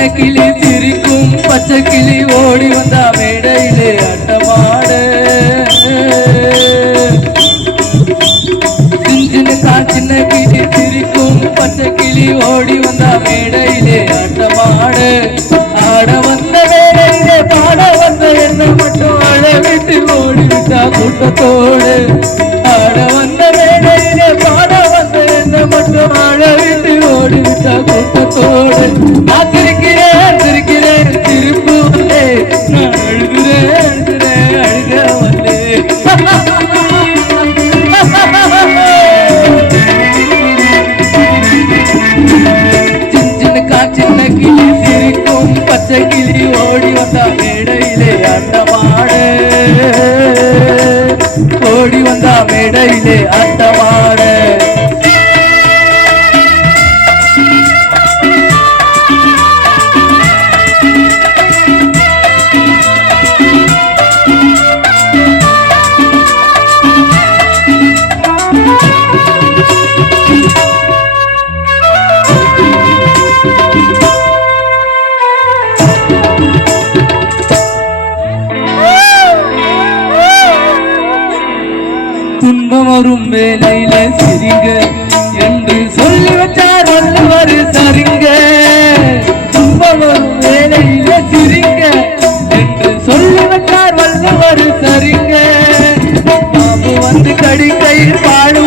சின்ன கிளி சிரிக்கும் பச்சை கிளி ஓடி வந்தா மேடையிலே அட்டமாடு. சின்ன சின்ன கிளி சிரிக்கும் பச்சை கிளி ஓடி வந்தா மேடையிலே அட்டமாடு. ஆட வந்த வேலையிலே பாட வந்த என்ன மட்டும் அழ விட்டு ஓடி விட்டா கூட்டத்தோடு. ஆட வந்த வேலையிலே பாட வந்த என்ன மட்டும் கிளி ஓடி வந்தா மேடையிலே ஆட்டமாடு ஓடி வந்தா மேடையிலே ஆட்டமாடு துன்பம் வரும் வேலையில சிரிங்க. என்று சொல்லி வச்சார் வள்ளுவர் சரிங்க. துன்பம் வரும் வேலையில சிரிங்க. என்று சொல்லி வச்சார் வள்ளுவர் சரிங்க. பாம்பு வந்து கடிக்கையில் பாடு